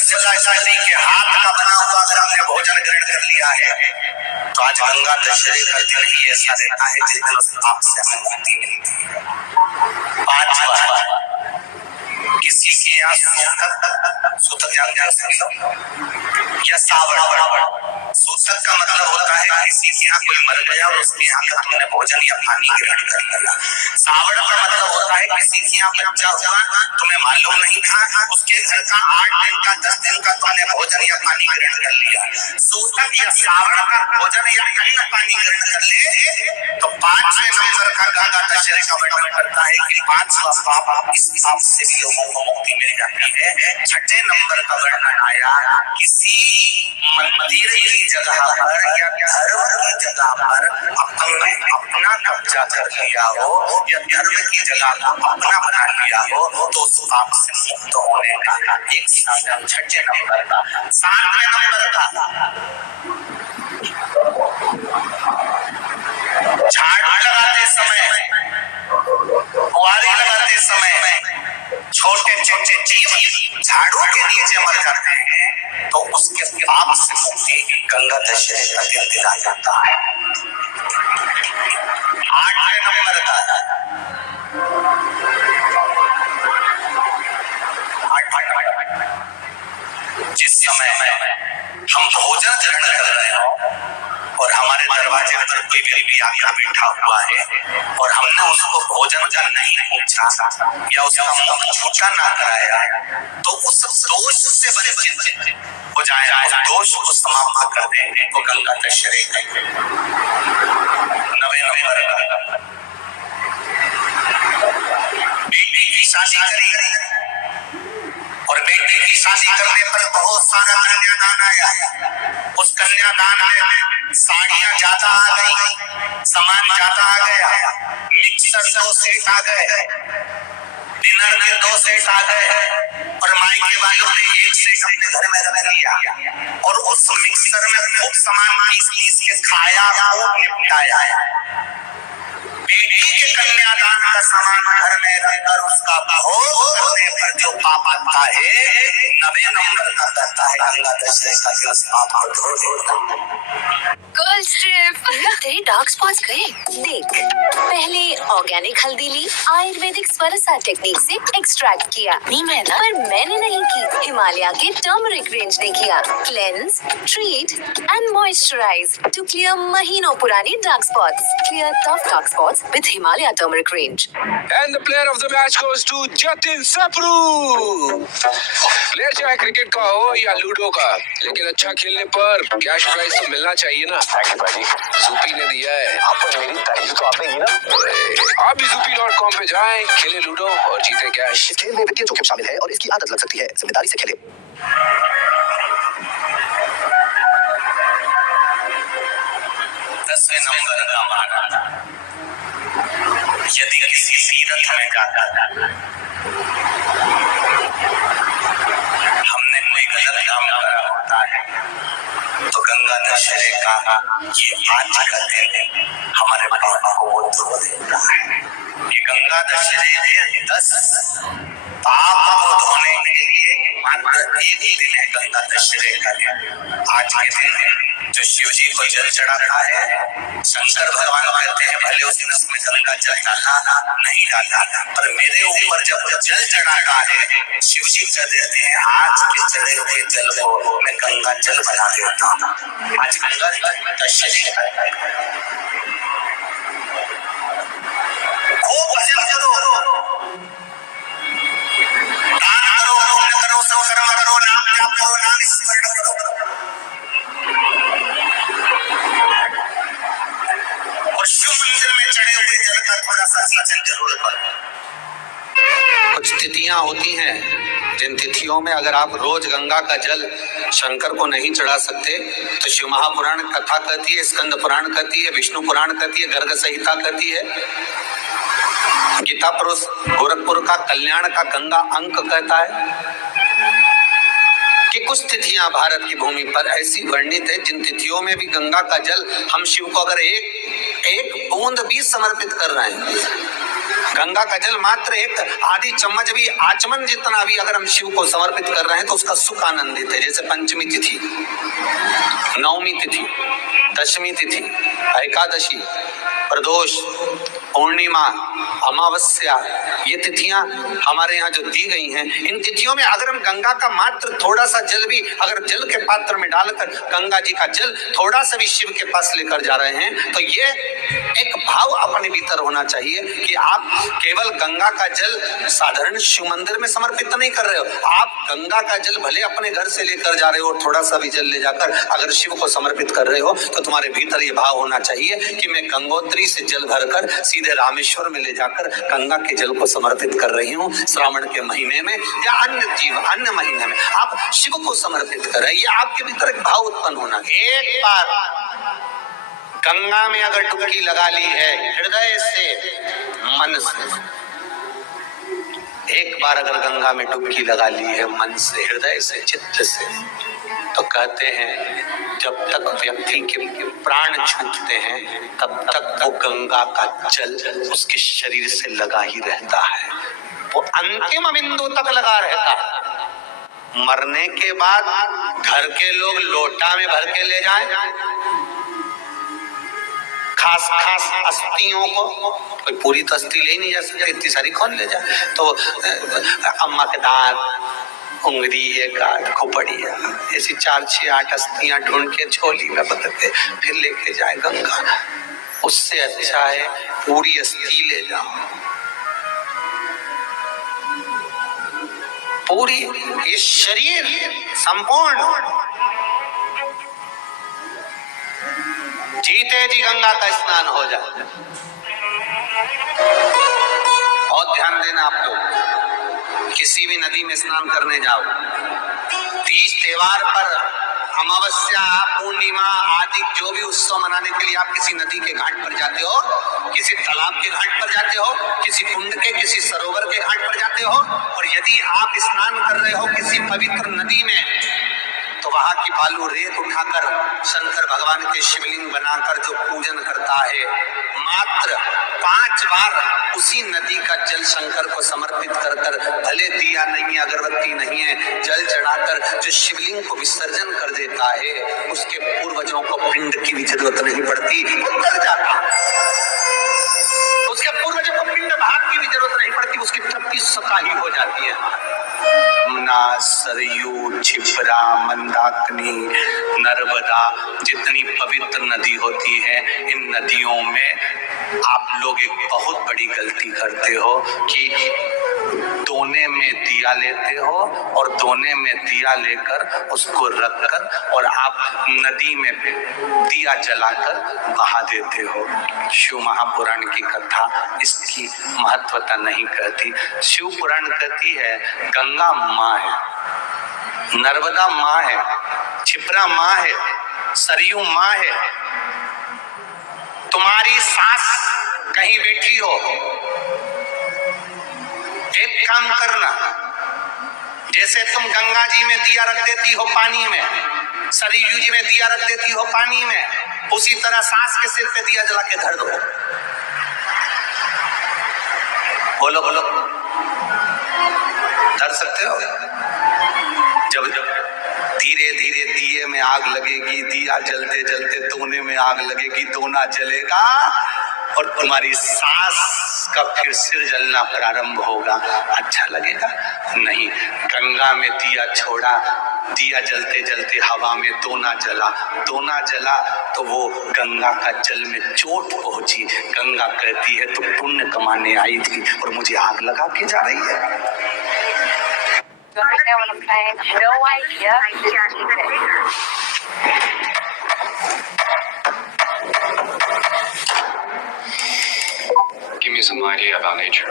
यशोदा जी के हाथ का बना हुआ अगर हमने भोजन ग्रहण कर लिया है तो आज गंगा दशहरे का दिन ही ऐसा रहता है जिस दिन उस पाप से हमें मुक्ति मिलती है। 5 बार किसी के यहाँ सूतक या सावड़। सूतक का मतलब होता है किसी के यहाँ कोई मर गया और उसके यहाँ का तुमने भोजन या पानी ग्रहण कर लिया। सावड़ का मतलब होता है किसी के यहाँ बच्चा हुआ, तुम्हें मालूम नहीं था, उसके घर का 8 दिन का 10 दिन का तुमने भोजन या पानी ग्रहण कर लिया। सूतक या सावड़ का भोजन या अन्न पानी ग्रहण कर ले तो 5वें नंबर का गंगा दशहरे का वर्णन करता है कि 5वां पाप इस पाप से भी लोगों को मुक्ति मिल जाती है। 6ठे नंबर का वर्णन आया किसी मंदिर की जगह पर या धर्म की जगह पर अपना कब्जा कर लिया हो या धर्म की जगह को अपना बना लिया हो तो उस पाप से मुक्त होने का एक साधन 6ठे नंबर का। 7वें नंबर का झाड़ू लगाते समय, बुआरी लगाते समय छोटे छोटे जीव झाड़ू के नीचे मर जाते हैं तो उसके पाप से मुक्ति गंगा दशहरे का दिन दिला जाता है। 8वें नंबर का जिस समय हम भोजन ग्रहण कर रहे हो और हमारे दरवाजे पर कोई व्यक्ति आकर बैठा हुआ है और हमने उसको भोजन का नहीं पूछा या उसका मुंह छूटा ना कराया तो उस दोष से बने हो जाए, उस दोष को समाप्त कर देंगे तो गंगा दशहरे का। 9वें नंबर का बेटी की शादी करी और बेटी की शादी करने पर बहुत सारा कन्यादान आया। उस कन्यादान में साड़ियां ज्यादा आ गई, सामान ज्यादा आ गया, मिक्सर 2 सेट आ गए, डिनर के 2 सेट आ गए और मायके वालों ने 1 सेट अपने घर में रख लिया और उस मिक्सर में खूब सामान पीस के खाया और निपटाया। बेटी के कन्यादान का सामान घर में रखकर उसका भोग करने पर जो पाप आता है 9वें नंबर का करता है गंगा दशहरे का दिन पाप को धो देता। गर्ल्स ट्रिप तेरे डार्क स्पॉट्स गए? देख, पहले ऑर्गेनिक हल्दी ली, आयुर्वेदिक स्वरसा टेक्निक से एक्सट्रैक्ट किया। नहीं मैं ना, पर मैंने नहीं की, हिमालय के टर्मरिक रेंज ने किया। Cleanse, treat and moisturise to clear महीनों पुरानी dark spots. Clear tough dark spots with Himalaya turmeric range. And the player of the match goes to Jatin Sapru. Player चाहे क्रिकेट का हो या लूडो का, लेकिन अच्छा खेलने पर कैश प्राइज तो मिलना चाहिए ना। ज़ूपी ने दिया है। मेरी तारीफ तो आपने की ना। आप भी Zupi.com पे जाएं, खेले लूडो और जीते कैश। खेल में वित्तीय जोखिम शामिल है और इसकी आदत लग सकती है, जिम्मेदारी से खेलें। 10वें नंबर का माना यदि किसी तीर्थ में जाता हमने कोई गलत काम करा होता है तो गंगा दशहरे का ये आज का दिन हमारे पाप को वो धो देता है। ये गंगा दशहरे 10 पाप को धोने के लिए मात्र एक ही दिन है गंगा दशहरे का दिन। आज के दिन जो शिव जी को जल चढ़ाता है, शंकर भगवान कहते हैं भले उस दिन उसमें गंगा जल डाला नहीं डाला, पर मेरे ऊपर जब जल चढ़ाता है शिव जी कह देते हैं आज के चढ़े हुए जल को मैं गंगा जल बना देता हूँ। आज गंगा दशहरे खूब भजन करो, दान करो, पुण्य करो, संकर्म करो, नाम जाप करो, नाम स्मरण करो और शिव मंदिर में चढ़े हुए जल का थोड़ा सा सिंचन जरूर करो। कुछ तिथियां होती हैं जिन तिथियों में अगर आप रोज गंगा का जल शंकर को नहीं चढ़ा सकते तो शिव महापुराण कथा कहती है, स्कंद पुराण कहती है, विष्णु पुराण कहती है, गर्ग संहिता कहती है, गीता पुरुष गोरखपुर का कल्याण का गंगा अंक कहता है कि कुछ तिथियां भारत की भूमि पर ऐसी वर्णित है जिन तिथियों में भी गंगा का जल हम शिव को अगर एक बूंद भी समर्पित कर रहे हैं गंगा का जल मात्र एक आधी चम्मच भी, आचमन जितना भी अगर हम शिव को समर्पित कर रहे हैं तो उसका सुख आनंदित है। जैसे पंचमी तिथि, नवमी तिथि, दशमी तिथि, एकादशी, प्रदोष, पूर्णिमा, अमावस्या, ये तिथियां हमारे यहाँ जो दी गई हैं, इन तिथियों में अगर हम गंगा का मात्र थोड़ा सा जल भी अगर जल के पात्र में डालकर गंगा जी का जल थोड़ा सा भी शिव के पास लेकर जा रहे हैं तो ये एक भाव अपने भीतर होना चाहिए कि आप केवल गंगा का जल साधारण शिव मंदिर में समर्पित नहीं कर रहे हो, आप गंगा का जल भले अपने घर से लेकर जा रहे हो, थोड़ा सा भी जल ले जाकर अगर शिव को समर्पित कर रहे हो तो तुम्हारे भीतर ये भाव होना चाहिए कि मैं गंगोत्री से जल भरकर सीधे रामेश्वर में ले जाकर गंगा के जल को समर्पित कर रही हूँ। श्रावण के महीने में या अन्य महीने में आप शिव को समर्पित कर रहे हैं, ये आपके भीतर एक भाव उत्पन्न होना। एक बार गंगा में अगर डुबकी लगा ली है हृदय से, मन से, एक बार अगर गंगा में डुबकी लगा ली है मन से, हृदय से, चित्त से, तो कहते हैं जब तक व्यक्ति के प्राण छूटते हैं तब तक वो गंगा का जल उसके शरीर से लगा ही रहता है, वो अंतिम बिंदु तक लगा रहता है। मरने के बाद घर के लोग लोटा में भर के ले जाएं, खास अस्थियों को, कोई पूरी तो अस्थि ले नहीं जा सकती, इतनी सारी कौन ले जाए, तो अम्मा के दांत, उंगली, एक आध खोपड़िया, ऐसी 4, 6, 8 अस्थियां ढूंढ के झोली में बदलते फिर लेके जाए गंगा। उससे अच्छा है पूरी अस्थि ले जाओ, पूरी ये शरीर संपूर्ण जीते जी गंगा का स्नान हो जाए। और ध्यान देना आप लोग, किसी भी नदी में स्नान करने जाओ, तीज त्योहार पर, अमावस्या, पूर्णिमा आदि जो भी उत्सव मनाने के लिए आप किसी नदी के घाट पर जाते हो, किसी तालाब के घाट पर जाते हो, किसी कुंड के, किसी सरोवर के घाट पर जाते हो, और यदि आप स्नान कर रहे हो किसी पवित्र नदी में तो वहां की बालू रेत उठाकर शंकर भगवान के शिवलिंग बनाकर जो पूजन करता है, मात्र 5 बार उसी नदी का जल शंकर को समर्पित कर कर, भले दिया नहीं है, अगरबत्ती नहीं है, जल चढ़ाकर जो शिवलिंग को विसर्जन कर देता है, उसके पूर्वजों को पिंड की भी जरूरत नहीं पड़ती, वो कर जाता है। उसके पूर्वजों को पिंड भाग की भी जरूरत नहीं पड़ती, उसकी तृप्ति स्वतः ही हो जाती है। यमुना, सरयू, छिपरा, मंदाकिनी, नर्मदा, जितनी पवित्र नदी होती है, इन नदियों में आप लोग एक बहुत बड़ी गलती करते हो कि दोने में दिया लेते हो और दोने में दिया लेकर उसको रखकर और आप नदी में दिया जलाकर बहा देते हो। शिव महापुराण की कथा इसकी महत्वता नहीं कहती। शिव पुराण कहती है गंगा माँ है, नर्मदा माँ है, छिपरा माँ है, सरयू माँ है। तुम्हारी सास कहीं बैठी हो, एक काम करना, जैसे तुम गंगा जी में दिया रख देती हो पानी में, सरयू जी में दिया रख देती हो पानी में, उसी तरह सास के सिर पे दिया जला के धर दो। बोलो बोलो, धर सकते हो? जब धीरे धीरे दिए में आग लगेगी, दिया जलते जलते दोने में आग लगेगी, दोना जलेगा और तुम्हारी सास का फिर सिर जलना प्रारंभ होगा। अच्छा लगेगा? नहीं। गंगा में दिया छोड़ा, दिया जलते जलते हवा में दोना जला, दोना जला तो वो गंगा का जल में चोट पहुंची। गंगा कहती है तुम पुण्य कमाने आई थी और मुझे आग लगा के जा रही है। You understand what I'm saying? No idea. Give me some idea about nature.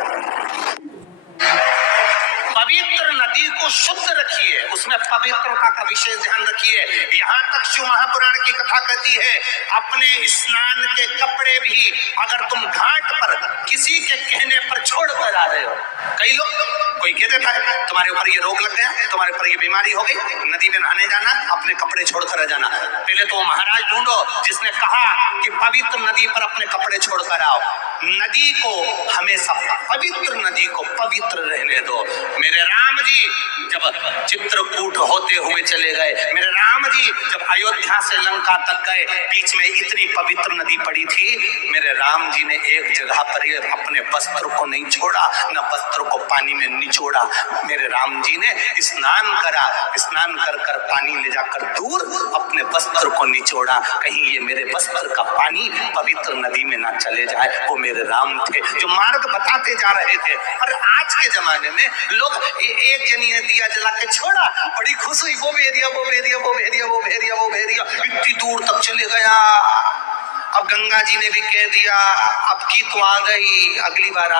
पवित्र नदी को शुद्ध रखिए, उसमें पवित्रता का विशेष ध्यान रखिए। यहाँ तक शिव महापुराण की कथा कहती है अपने स्नान के कपड़े भी अगर तुम घाट पर किसी के कहने पर छोड़ कर आ रहे हो, कई लोग कोई कह देता है तुम्हारे ऊपर ये रोग लग गया, तुम्हारे ऊपर ये बीमारी हो गई, नदी में नहाने जाना, अपने कपड़े छोड़कर आ जाना। पहले तो महाराज ढूंढो जिसने कहा कि पवित्र नदी पर अपने कपड़े छोड़कर आओ। नदी को हमेशा पवित्र नदी को पवित्र रहने दो। मेरे राम जी जब चित्रकूट होते हुए चले गए, मेरे राम जी जब अयोध्या से लंका तक गए, बीच में इतनी पवित्र नदी पड़ी थी, मेरे राम जी ने एक जगह पर ये अपने वस्त्र को नहीं छोड़ा, न वस्त्र को पानी में निचोड़ा। मेरे राम जी ने स्नान करा, स्नान कर कर पानी ले जाकर दूर अपने वस्त्र को निचोड़ा, कहीं ये मेरे वस्त्र का पानी पवित्र नदी में ना चले जाए। वो मेरे राम थे जो मार्ग बताते जा रहे थे। और आज के जमाने में लोग एक जनी ने दिया जला के छोड़ा, बड़ी खुश हुई, वो भेदिया वो भेदिया वो भेदिया वो भेदिया वो भेदिया इतनी दूर तक चले गया। अब गंगा जी ने भी कह दिया अब की तो आ गई, अगली बार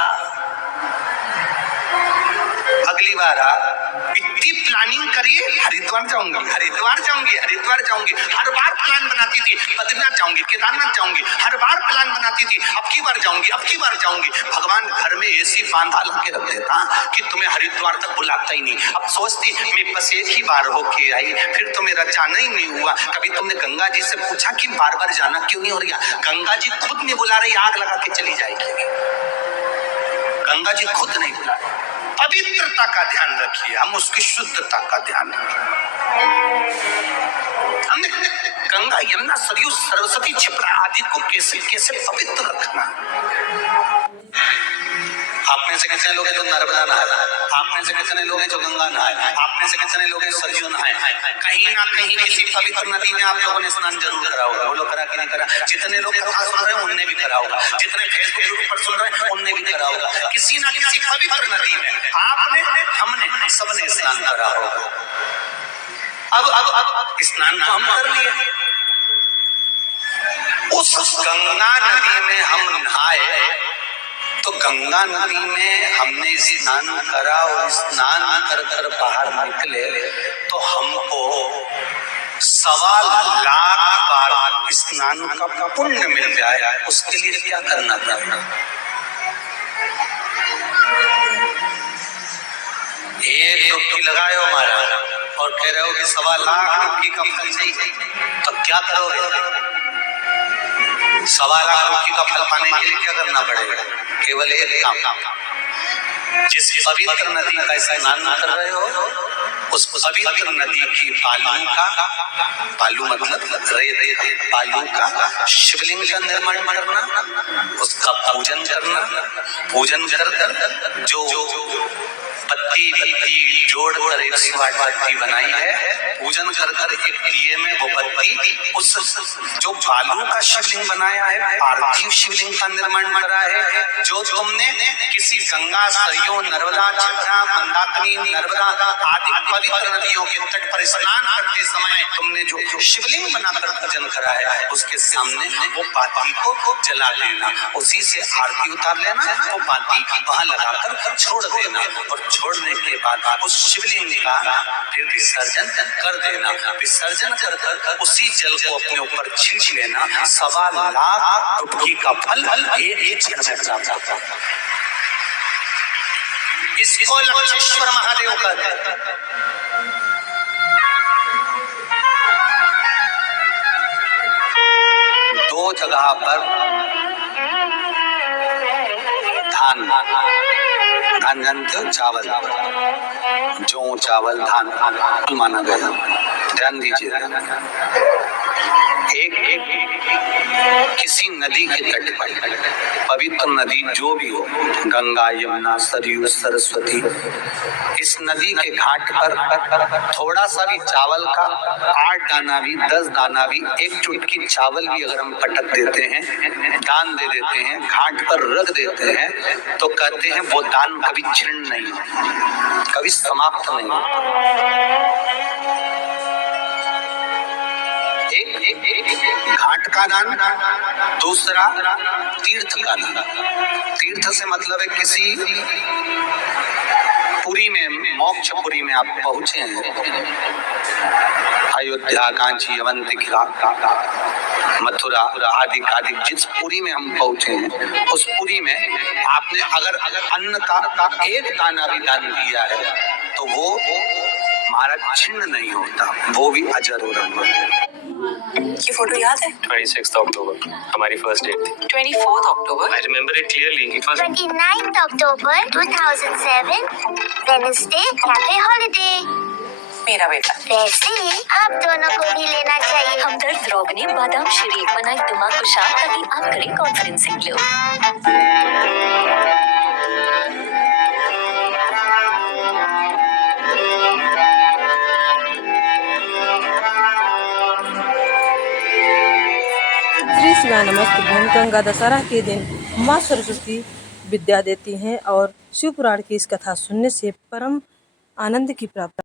इतनी प्लानिंग करिए, हरिद्वार जाऊंगी हरिद्वार जाऊंगी हरिद्वार जाऊंगी, हर बार प्लान बनाती थी, बद्रीनाथ जाऊंगी केदारनाथ जाऊंगी, हर बार प्लान बनाती थी, अब की बार जाऊंगी अब की बार जाऊंगी। भगवान घर में ऐसी बांधा लगे रख देता कि तुम्हें हरिद्वार तक बुलाता ही नहीं। अब सोचती मैं बस एक ही बार होके आई, फिर तो मेरा जाना ही नहीं हुआ। कभी तुमने गंगा जी से पूछा कि बार बार जाना क्यों नहीं हो रहा? गंगा जी खुद नहीं बुला रही, आग लगा के चली जाएगी। गंगा जी खुद नहीं बुला रही। पवित्रता का ध्यान रखिए, हम उसकी शुद्धता का ध्यान रखिए। हमने गंगा यमुना सरयू सरस्वती क्षिप्रा आदि को कैसे कैसे पवित्र रखना। आप में से कितने लोग हैं जो नर्मदा नहाए? आप में से कितने लोग हैं जो गंगा नहाए? आप में से कितने लोग हैं सरयू नहाए? कहीं ना कहीं किसी पवित्र नदी में आप लोगों ने स्नान जरूर करा होगा। वो लोग करा कि नहीं करा? जितने लोग कथा सुन रहे हैं उनने भी करा होगा, जितने फेसबुक यूट्यूब पर सुन रहे हैं उनने भी करा होगा। किसी ना किसी पवित्र नदी में आपने हमने सबने स्नान करा होगा। अब स्नान तो हम कर लिए, उस गंगा नदी में हम नहाए तो गंगा नदी में हमने स्नान करा और स्नान कर कर बाहर निकले तो हमको 1.25 लाख बार स्नान का पुण्य मिल जाए। उसके लिए क्या करना पड़ेगा? एक डुबकी लगाए हो महाराज और कह रहे हो कि 1.25 लाख डुबकी का फल चाहिए, तो क्या करोगे? 1.25 लाख डुबकी का फल पाने के लिए क्या करना पड़ेगा? केवल एक काम, जिस पवित्र नदी का स्नान कर रहे हो उस पवित्र नदी की बालू मतलब बालू का शिवलिंग का निर्माण करना, उसका पूजन करना, पूजन कर जो पत्ती जोड़ कर 108 पत्ती बनाई है, पूजन कर कर एक दिए में वो पत्ती उस जो बालू का शिवलिंग बनाया है, पार्थिव शिवलिंग का निर्माण करा है, जो तुमने किसी गंगा सरयू नर्मदा क्षिप्रा मंदाकिनी नर्मदा आदि पवित्र नदियों के तट पर स्नान करते समय तुमने जो शिवलिंग बनाकर पूजन करा है, उसके सामने वो पाती को जला लेना, उसी से आरती उतार लेना, वो पाती वहां लगाकर छोड़ देना और छोड़ने के बाद उस शिवलिंग का फिर विसर्जन कर देना। विसर्जन कर कर उसी जल को अपने ऊपर छींच लेना। 1.25 लाख डुबकी का फल एक क्षण में प्राप्त होता है। इसको लक्षेश्वर महादेव कहते हैं। दो जगह पर धान जानते हो, चावल, जौ चावल धान माना गया। ध्यान दीजिए, एक किसी नदी के तट पर, पवित्र नदी जो भी हो, गंगा यमुना सरयू सरस्वती, इस नदी के घाट पर थोड़ा सा भी चावल का 8 दाना भी 10 दाना भी, एक चुटकी चावल भी अगर हम पटक देते हैं, दान दे देते हैं, घाट पर रख देते हैं, तो कहते हैं वो दान कभी क्षीण नहीं, कभी समाप्त नहीं। एक घाट का दान, दूसरा तीर्थ का दान। तीर्थ से मतलब है किसी पुरी में, मोक्षपुरी में आप पहुंचे हैं, अयोध्या कांची अवंतिका मथुरा आदि आदि जिस पुरी में हम पहुंचे हैं, उस पुरी में आपने अगर अन्न का 1 दाना भी दान दिया है तो वो हमारा चिन्ह नहीं होता, वो भी अजर और अमर। ये फोटो याद है? 26th अक्टूबर हमारी फर्स्ट डेट थी। 24th October. I remember it clearly. It was 29th October 2007, Wednesday, cafe holiday. मेरा बेटा। वैसे आप दोनों को भी लेना चाहिए। हमदर्द रोगनी बादाम शरीक बनाए दिमाग को शांत ताकि आप करें कॉन्फिडेंसिंग ग्लो। श्री शिवानमस्तुभ्यं। गंगा दशहरा के दिन माँ सरस्वती विद्या देती हैं और शिव पुराण की इस कथा सुनने से परम आनंद की प्राप्ति